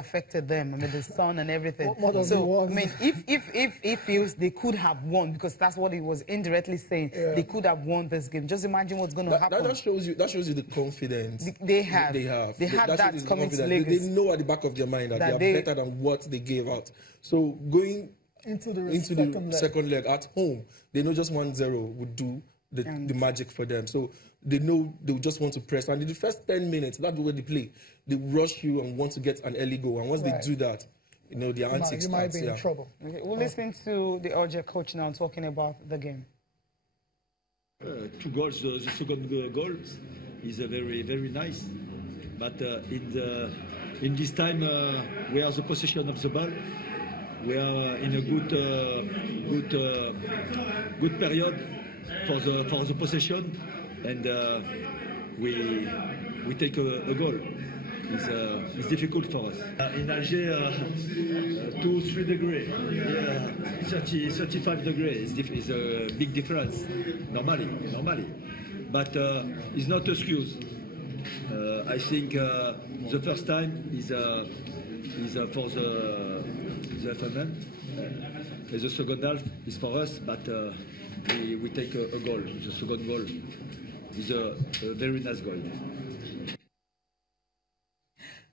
affected them. I mean, the sun and everything. What does he want? I mean, if he feels they could have won, because that's what he was indirectly saying, they could have won this game. Just imagine what's going to happen. That shows you the confidence they have. They have that coming to Lagos. They know at the back of their mind that they are better than what they gave out. So going into the second leg at home, they know just 1-0 would do the magic for them. So they know they just want to press. And in the first 10 minutes, that's the way they play. They rush you and want to get an early goal. And once they do that, you know, the antics. You might be in trouble. Okay. We'll listen to the Alger coach now talking about the game. 2 goals. The second goal is very, very nice. But in this time, we have the possession of the ball. We are in a good period for the possession, and we take a goal. It's difficult for us. In Alger, 2-3 degrees, 35 degrees is a big difference, normally. But it's not an excuse. I think the first time is for the MFM. The second half is for us, but we take a goal. The second goal is a very nice goal.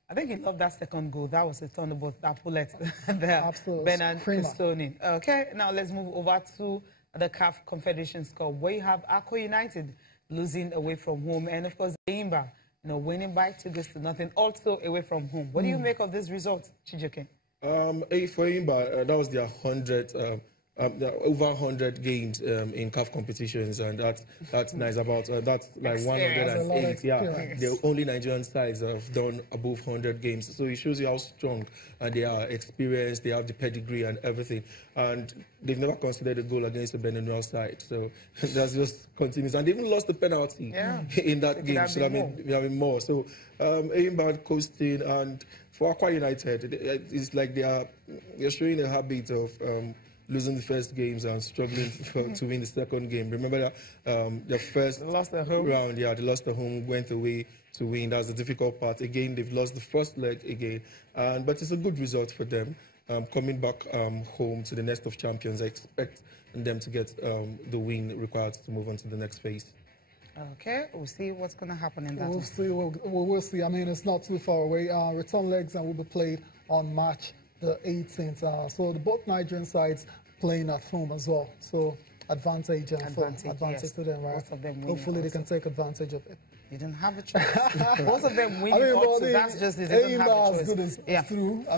I think he loved that second goal. That was a thunderbolt, that bullet there. Absolutely. Bernard Christoni. Okay, now let's move over to the CAF Confederation Cup, where you have Akko United losing away from home, and of course Enyimba, winning by 2-0, also away from home. What do you make of this result, Chijoke? For Enyimba, that was their 100th. Over 100 games in CAF competitions, and that's nice. About that's like 108. Yeah, the only Nigerian sides that have done above 100 games. So it shows you how strong and they are experienced. They have the pedigree and everything, and they've never considered a goal against the Benin side. So that's just continues, and they even lost the penalty in that game. So that means we have more. So Enyimba coasting, and for Akwa United, it's like they're showing a habit of losing the first games and struggling to win the second game. Remember that the first lost at home. Round, they lost at home, went away to win. That's the difficult part. Again, they've lost the first leg again, but it's a good result for them. Coming back home to the nest of champions, I expect them to get the win required to move on to the next phase. Okay, we'll see what's going to happen in that. We'll see. I mean, it's not too far away. Return legs will be played on March the 18th. So both Nigerian sides playing at home as well. So advantage to them, right? Both of them hopefully they can take advantage of it. You don't have a choice. Both of them winning also, that's just it. They don't have a choice. Good as through. I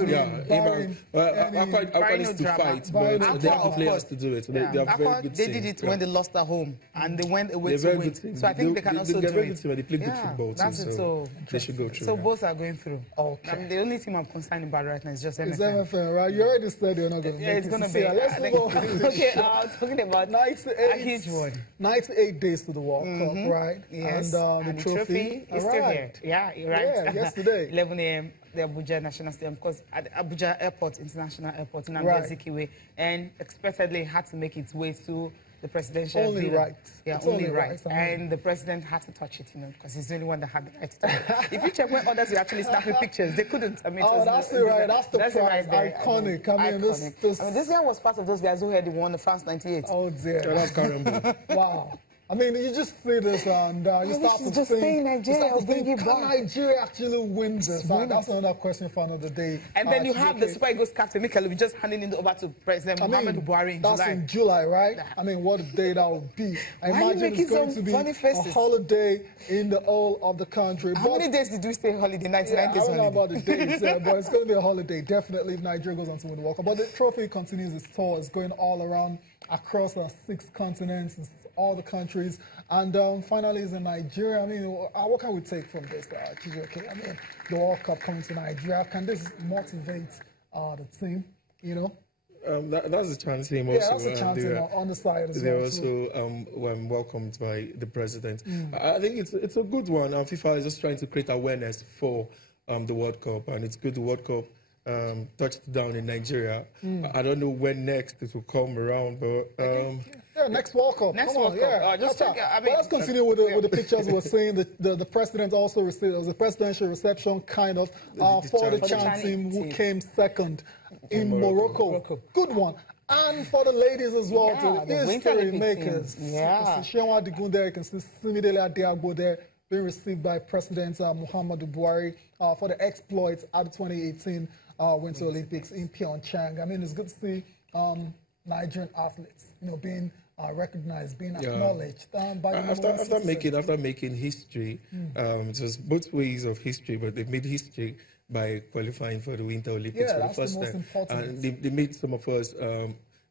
Akwa needs to fight, but they have the players to do it. So they are very good. They did it when they lost at home, and they went away to win. So I think they can also do it. They play good football too, so they should go through. So both are going through. Okay. I mean, the only team I'm concerned about right now is just MFM. It's MFM, right? You already said you're not going to make it. It's going to be. Let's move on. Okay, talking about a huge one. 98 days to the World Cup, right? Yes. And the trophy is still here. Yeah, you're right. Yeah, yesterday. 11 a.m. the Abuja National Stadium, of course, at Abuja Airport, International Airport, in Azikiwe, and expectedly had to make its way to the presidential Only villa. right. Yeah, it's only right. And the president had to touch it, because he's the only one that had the right to touch it. If you check when others were actually snapping pictures, they couldn't. I mean, that's the right. That's the prize. Iconic. I mean, this guy was part of those guys who had won the France 98. Oh, dear. That's Karamba. Wow. I mean, you just see this and you start to think, can Nigeria actually win this? That's another question for another day. And then you have the Super Eagles captain, Mikel, just handing it over to President Muhammadu Buhari in July. That's in July, right? I mean, what a day that would be. I imagine it's going to be a holiday in the whole of the country. How many days did we stay holiday? 99 days I don't know about the days, but it's going to be a holiday, definitely, if Nigeria goes on to win the World Cup. But the trophy continues its tour. It's going all around across 6 continents, all the countries, and finally is in Nigeria. I mean, what can we take from this? Okay, I mean, the World Cup coming to Nigeria, can this motivate the team? That's a chance team also. Yeah, that's a chance team on the side as well. They're also welcomed by the president. I think it's a good one. FIFA is just trying to create awareness for the World Cup, and it's good the World Cup touched down in Nigeria. I don't know when next it will come around, but Yeah, next World Cup. Next Come on, World Cup. yeah. Just But let's continue with the pictures we were seeing. The president also received, it was a presidential reception, kind of, for the Chan team who came second in Morocco. Good one. And for the ladies as well, yeah, the history makers. Yeah. You can see Shenwa Digun there, you can see Simidele Adeagbo there, being received by President Muhammadu Buhari for the exploits at the 2018 Winter Olympics in Pyeongchang. I mean, it's good to see Nigerian athletes, being recognized, being acknowledged by the after making history. It was both ways of history, but they made history by qualifying for the Winter Olympics for the first time. And they made some of us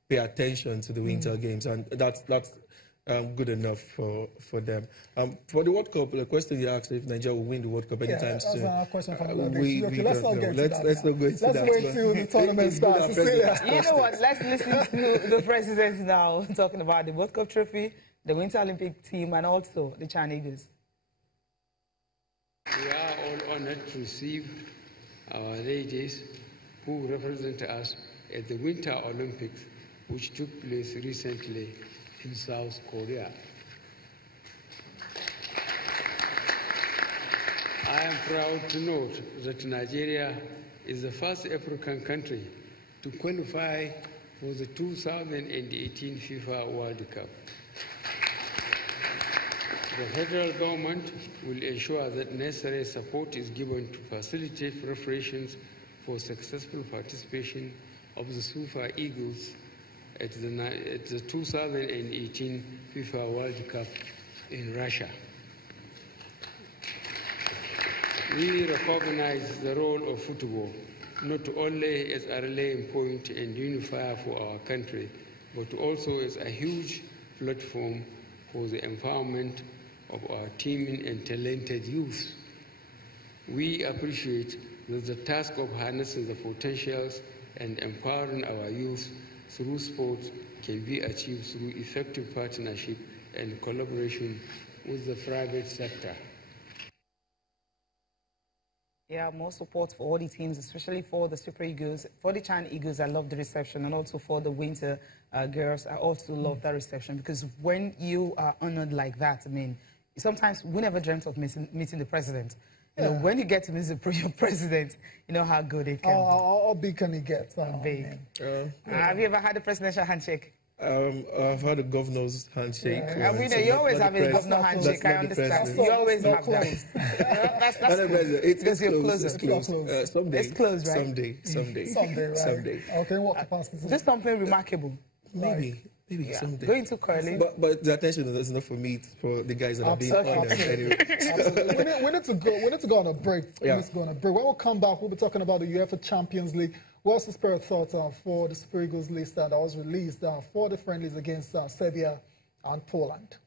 pay attention to the Winter Games, and that's good enough for them. For the World Cup, the question you asked if Nigeria will win the World Cup anytime soon. That's a question from let's not go into that. Let's wait till the tournament starts. You know what? Let's listen to the president now talking about the World Cup trophy, the Winter Olympic team, and also the Chan Eagles. We are all honored to receive our ladies who represent us at the Winter Olympics, which took place recently in South Korea. I am proud to note that Nigeria is the first African country to qualify for the 2018 FIFA World Cup. The federal government will ensure that necessary support is given to facilitate preparations for successful participation of the Super Eagles at the 2018 FIFA World Cup in Russia. We recognize the role of football, not only as a rallying point and unifier for our country, but also as a huge platform for the empowerment of our teaming and talented youth. We appreciate that the task of harnessing the potentials and empowering our youth through sport can be achieved through effective partnership and collaboration with the private sector. Yeah, more support for all the teams, especially for the Super Eagles. For the Chan Eagles, I love the reception, and also for the Winter girls, I also love that reception, because when you are honored like that, I mean, sometimes we never dreamt of meeting the president. You know, when you get to meet your president, you know how good it can be. How big can it get? Big. Have you ever had a presidential handshake? I've had a governor's handshake. You always have a governor handshake, I understand. You always have that. That's close. It's close. Someday. It's close, right? Someday, right? Someday. Okay, what capacity? Just something remarkable. Maybe someday. Going to curling. But the attention is not for me, it's for the guys that are being honored anyway. We need to go on a break. When we come back, we'll be talking about the UEFA Champions League. We also spare thoughts for the Super Eagles list that was released for the friendlies against Serbia and Poland.